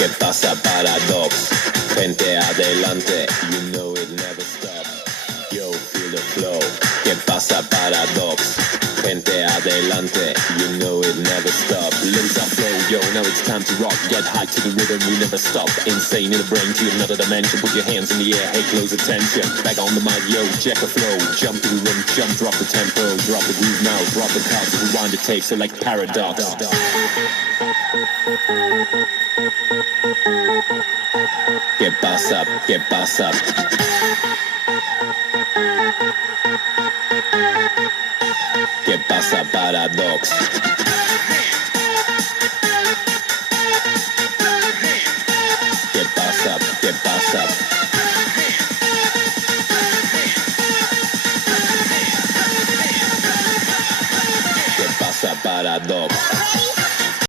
¿Qué pasa, paradox? Gente adelante, you know it never stops. Yo, feel the flow. ¿Qué pasa, paradox? Gente adelante, you know it never stops. Limbs are flow, yo, now it's time to rock. Get high to the rhythm, we never stop. Insane in the brain to another dimension. Put your hands in the air, hey, close attention. Back on the mic, yo, check the flow. Jump to the rhythm, jump, drop the tempo. Drop the groove now, drop the cards. Rewind the tape, so like paradox. ¿Qué pasa? ¿Qué pasa? ¿Qué pasa, paradox?